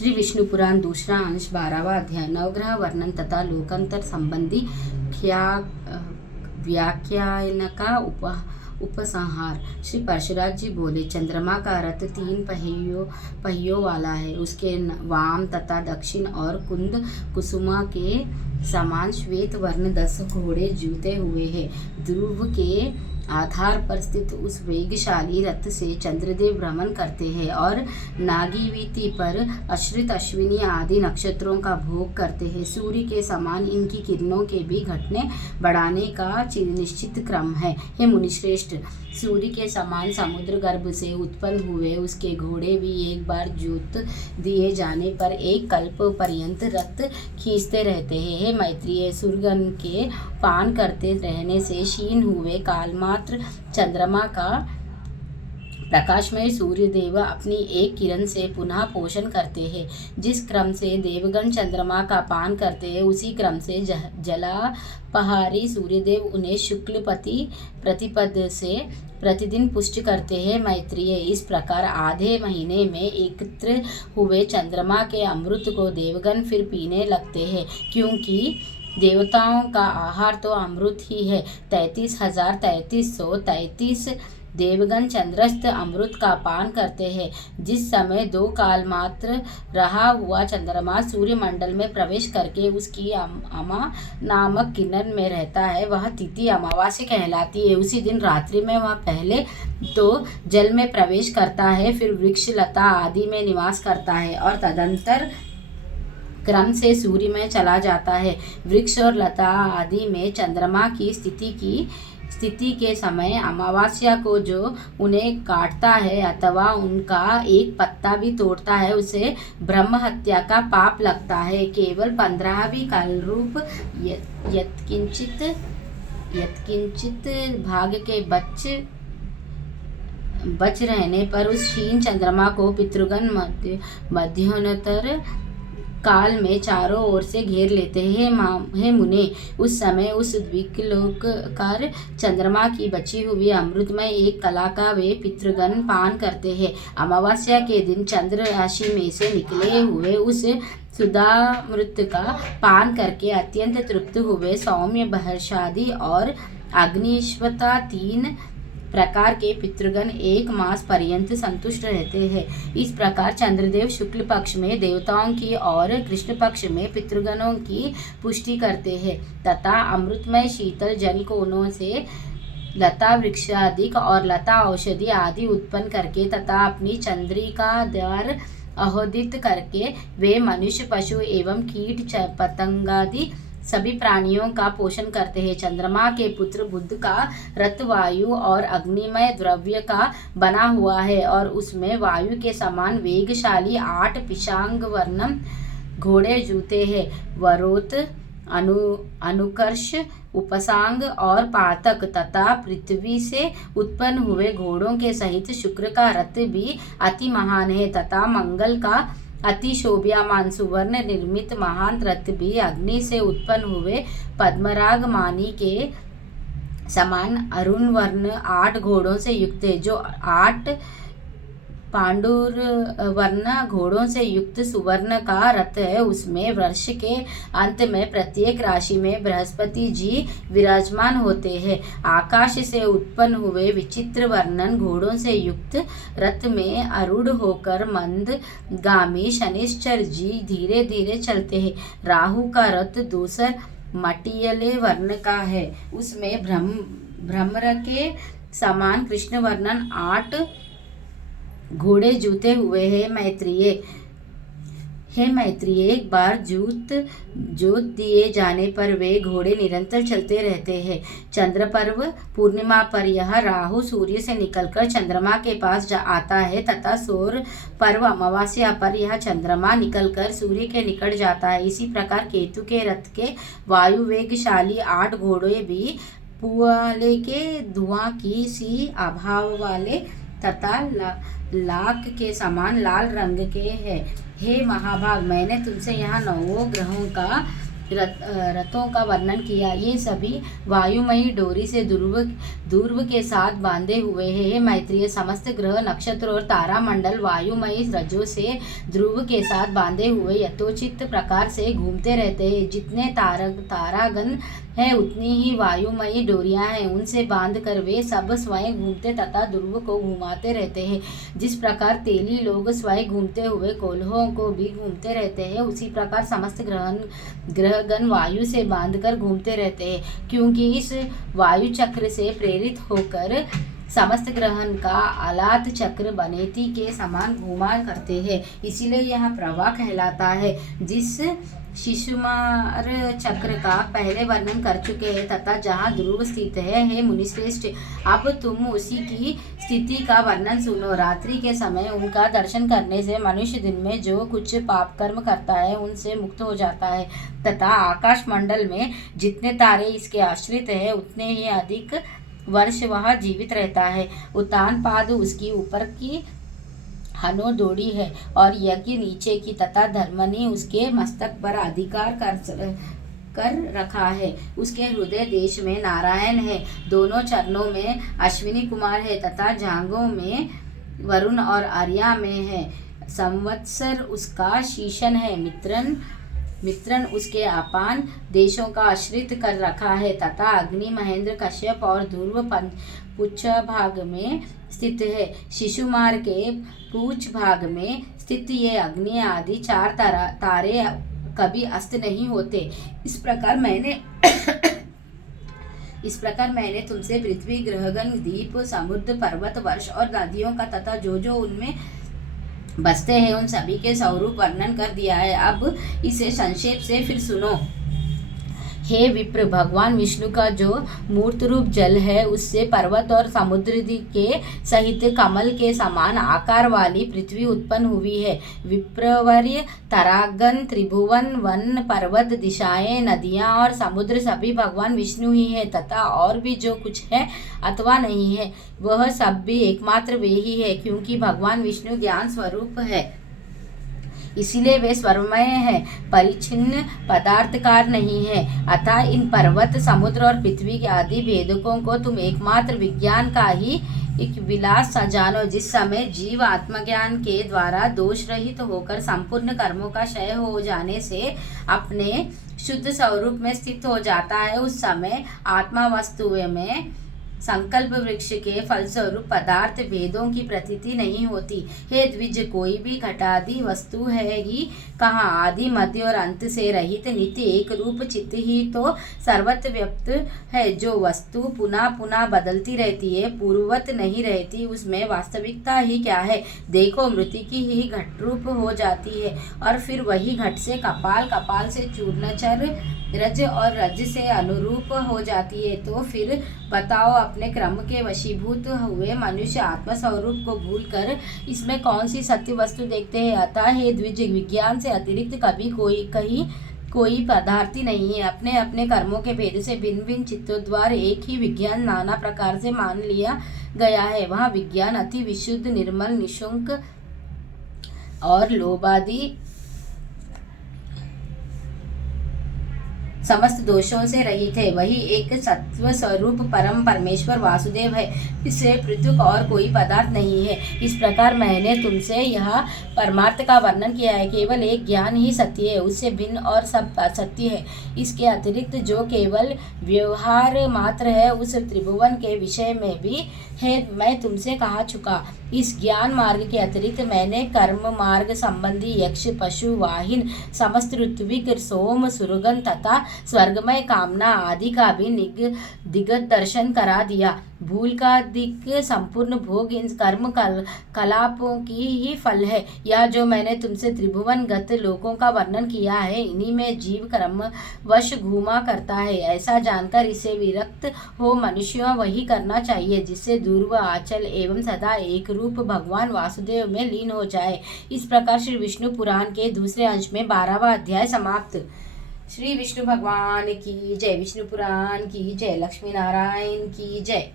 श्री विष्णु पुराण दूसरा अंश 12वां अध्याय नवग्रह वर्णन तथा लोकांतर संबंधी व्याख्यान का उपसंहार। श्री परशुराज जी बोले, चंद्रमा का रथ 3 पहियों वाला है। उसके वाम तथा दक्षिण और कुंद कुसुमा के समान श्वेत वर्ण 10 घोड़े जुते हुए हैं। ध्रुव के आधार पर स्थित उस वेगशाली रथ से चंद्रदेव भ्रमण करते हैं और नागीवीति पर अश्रित अश्विनी आदि नक्षत्रों का भोग करते हैं। सूर्य के समान इनकी किरणों के भी घटने बढ़ाने का निश्चित क्रम है। हे मुनिश्रेष्ठ, सूर्य के समान समुद्र गर्भ से उत्पन्न हुए उसके घोड़े भी एक बार जोत दिए जाने पर एक कल्प पर्यंत रथ खींचते रहते हैं। हे मैत्रेय, सूर्यगण के पान करते रहने से क्षीण हुए कालमात्र चंद्रमा का प्रकाशमय सूर्यदेव अपनी एक किरण से पुनः पोषण करते हैं। जिस क्रम से देवगण चंद्रमा का पान करते हैं, उसी क्रम से जलापहारी सूर्यदेव उन्हें शुक्ल प्रतिपद से प्रतिदिन पुष्ट करते हैं। मैत्रेय, इस प्रकार आधे महीने में एकत्र हुए चंद्रमा के अमृत को देवगण फिर पीने लगते हैं, क्योंकि देवताओं का आहार तो अमृत ही है। 33,3333 देवगण चंद्रस्थ अमृत का पान करते हैं। जिस समय 2 काल मात्र रहा हुआ चंद्रमा सूर्यमंडल में प्रवेश करके उसकी अमा नामक किरण में रहता है, वह तिथि अमावास्या कहलाती है। उसी दिन रात्रि में वह पहले तो जल में प्रवेश करता है, फिर वृक्ष लता आदि में निवास करता है और तदंतर क्रम से सूर्य में चला जाता है। वृक्ष और लता आदि में चंद्रमा की स्थिति के समय अमावस्या को जो उन्हें काटता है अथवा उनका एक पत्ता भी तोड़ता है, उसे ब्रह्म हत्या का पाप लगता है। केवल 15वीं कालरूप यत्किंचित भाग के बच रहने पर उस क्षीण चंद्रमा को पितृगण मध्योन्तर काल में चारों ओर से घेर लेते हैं। हे मुने, उस समय उस द्विकलोकार चंद्रमा की बची हुई अमृतमय एक कला का वे पितृगण पान करते हैं। अमावस्या के दिन चंद्र राशि में से निकले हुए उस सुधामृत का पान करके अत्यंत तृप्त हुए सौम्य बहर्षादि और अग्निश्वता 3 प्रकार के पितृगण 1 मास पर्यंत संतुष्ट रहते हैं। इस प्रकार चंद्रदेव शुक्ल पक्ष में देवताओं की और कृष्ण पक्ष में पितृगणों की पुष्टि करते हैं तथा अमृतमय शीतल जल कोनों से लता वृक्षादिक और लता औषधि आदि उत्पन्न करके तथा अपनी चंद्रिका द्वार आहोदित करके वे मनुष्य, पशु एवं कीट पतंगादि सभी प्राणियों का पोषण करते हैं। चंद्रमा के पुत्र बुध का रथ वायु और अग्निमय द्रव्य का बना हुआ है और उसमें वायु के समान वेगशाली 8 पिशांग वर्णम घोड़े जूते हैं। वरोत, अनुकर्ष, उपसांग और पातक तथा पृथ्वी से उत्पन्न हुए घोड़ों के सहित शुक्र का रथ भी अति महान है तथा मंगल का अति शोभ्यमान सुवर्ण निर्मित महान रथ भी अग्नि से उत्पन्न हुए पद्मराग मानी के समान अरुण वर्ण 8 घोड़ों से युक्त है। जो 8 पांडुर वर्ण घोड़ों से युक्त सुवर्ण का रथ है, उसमें वर्ष के अंत में प्रत्येक राशि में बृहस्पति जी विराजमान होते हैं। आकाश से उत्पन्न हुए विचित्र वर्णन घोड़ों से युक्त रथ में आरूढ़ होकर मंदगामी शनिश्चर जी धीरे धीरे चलते हैं। राहु का रथ दूसर मटियले वर्ण का है, उसमें भ्रमर के समान कृष्ण वर्णन 8 घोड़े जूते हुए हैं। मैत्रेय, एक बार जोत दिए जाने पर वे घोड़े निरंतर चलते रहते हैं। चंद्र पर्व पूर्णिमा पर यह राहु सूर्य से निकलकर चंद्रमा के पास आता है तथा सौर पर्व अमावस्या पर यह चंद्रमा निकलकर सूर्य के निकट जाता है। इसी प्रकार केतु के रथ के वायु वेगशाली 8 घोड़े भी पुआले के धुआं की सी आभा वाले तथा लाख के समान लाल रंग के हैं। हे महाभाग, मैंने तुमसे यहाँ 9 ग्रहों का रथों का वर्णन किया। ये सभी वायुमयी डोरी से ध्रुव के साथ बांधे हुए हैं। हे मैत्रेय, समस्त ग्रह, नक्षत्र और तारामंडल वायुमयी रज्जों से ध्रुव के साथ बांधे हुए यथोचित प्रकार से घूमते रहते हैं। जितने तारागण है उतनी ही वायुमयी डोरियां हैं। उनसे बांधकर वे सब स्वयं घूमते तथा ध्रुव को घुमाते रहते हैं। जिस प्रकार तेली लोग स्वयं घूमते हुए कोल्हों को भी घूमते रहते हैं, उसी प्रकार समस्त ग्रहगण वायु से बांधकर घूमते रहते हैं, क्योंकि इस वायु चक्र से प्रेरित होकर समस्त ग्रहण का आलात चक्र बनेती के समान घुमा करते हैं। इसीलिए यह प्रवाह कहलाता है। जिस शिशुमार चक्र का पहले वर्णन कर चुके हैं तथा जहाँ ध्रुव स्थित है, हे मुनिश्रेष्ठ, अब तुम उसी की स्थिति का वर्णन सुनो। रात्रि के समय उनका दर्शन करने से मनुष्य दिन में जो कुछ पाप कर्म करता है उनसे मुक्त हो जाता है तथा आकाश मंडल में जितने तारे इसके आश्रित हैं उतने ही अधिक वर्ष वह जीवित रहता है। उत्तानपाद उसकी ऊपर की हनोदोड़ी है और यज्ञ नीचे की तथा धर्मनी उसके मस्तक पर अधिकार कर रखा है। उसके हृदय देश में नारायण है, दोनों चरणों में अश्विनी कुमार है तथा जांघों में वरुण और आर्या में है। संवत्सर उसका शीशन है, मित्रन उसके अपान देशों का आश्रित कर रखा है तथा अग्नि, महेंद्र, कश्यप और ध्रुव पुच्छ भाग में स्थित है। शिशुमार के पूछ भाग में स्थित ये अग्नि आदि 4 तारे कभी अस्त नहीं होते। इस प्रकार मैंने तुमसे पृथ्वी, ग्रहगण, द्वीप, समुद्र, पर्वत, वर्ष और नदियों का तथा जो उनमें बसते हैं उन सभी के स्वरूप वर्णन कर दिया है। अब इसे संक्षेप से फिर सुनो। हे विप्र, भगवान विष्णु का जो मूर्त रूप जल है उससे पर्वत और समुद्र के सहित कमल के समान आकार वाली पृथ्वी उत्पन्न हुई है। विप्रवर्य, तरागन, त्रिभुवन, वन, पर्वत, दिशाएं, नदियां और समुद्र सभी भगवान विष्णु ही है तथा और भी जो कुछ है अथवा नहीं है वह सब भी एकमात्र वे ही है, क्योंकि भगवान विष्णु ज्ञान स्वरूप है, इसीलिए वे स्वरमय है, परिच्छिन्न पदार्थकार नहीं है। अतः इन पर्वत, समुद्र और पृथ्वी के आदि भेदकों को तुम एकमात्र विज्ञान का ही एक विलास जानो। जिस समय जीव आत्मज्ञान के द्वारा दोष रहित होकर संपूर्ण कर्मों का क्षय हो जाने से अपने शुद्ध स्वरूप में स्थित हो जाता है, उस समय आत्मा वस्तु में संकल्प वृक्ष के फलस्वरूप पदार्थ भेदों की प्रतीति नहीं होती। हे द्विज, कोई भी घटादि वस्तु है ही कहाँ, आदि मध्य और अंत से रहित नित्य एक रूप चित्त ही तो सर्वत्र व्यक्त है। जो वस्तु पुनः पुनः बदलती रहती है, पूर्ववत नहीं रहती, उसमें वास्तविकता ही क्या है। देखो, मृतिकी ही घट रूप हो जाती है और फिर वही घट से कपाल, कपाल से चूर्णचर, रज और रज से अनुरूप हो जाती है। तो फिर बताओ, अपने क्रम के वशीभूत हुए मनुष्य आत्मस्वरूप को भूलकर इसमें कौन सी सत्य वस्तु देखते हैं। अतः हे द्विज, विज्ञान से अतिरिक्त कभी कोई पदार्थ ही नहीं है। अपने अपने कर्मों के भेद से भिन्न भिन्न चित्तों द्वारा एक ही विज्ञान नाना प्रकार से मान लिया गया है। वह विज्ञान अति विशुद्ध, निर्मल, निशुल्क और लोभादि समस्त दोषों से रहित है। वही एक सत्व स्वरूप परम परमेश्वर वासुदेव है, इससे पृथक और कोई पदार्थ नहीं है। इस प्रकार मैंने तुमसे यह परमार्थ का वर्णन किया है। केवल एक ज्ञान ही सत्य है, उससे भिन्न और सब असत्य है। इसके अतिरिक्त जो केवल व्यवहार मात्र है, उस त्रिभुवन के विषय में भी है मैं तुमसे कहा चुका। इस ज्ञान मार्ग के अतिरिक्त मैंने कर्म मार्ग संबंधी यक्ष, पशु, वाहिन, समस्त ऋत्विक, सोम, सुरगन तथा स्वर्गमय कामना आदि का भी दिग्गज दर्शन करा दिया। भूल का दिक संपूर्ण भोग इन कर्म कलापों की ही फल है। यह जो मैंने तुमसे त्रिभुवनगत लोकों का वर्णन किया है, इन्हीं में जीव कर्मवश घूमा करता है। ऐसा जानकर इसे विरक्त हो मनुष्यों वही करना चाहिए जिससे दूर आचल एवं सदा एक रूप भगवान वासुदेव में लीन हो जाए। इस प्रकार श्री विष्णु पुराण के दूसरे अंश में 12वां अध्याय समाप्त। श्री विष्णु भगवान की जय, विष्णु पुराण की जय, लक्ष्मी नारायण की जय।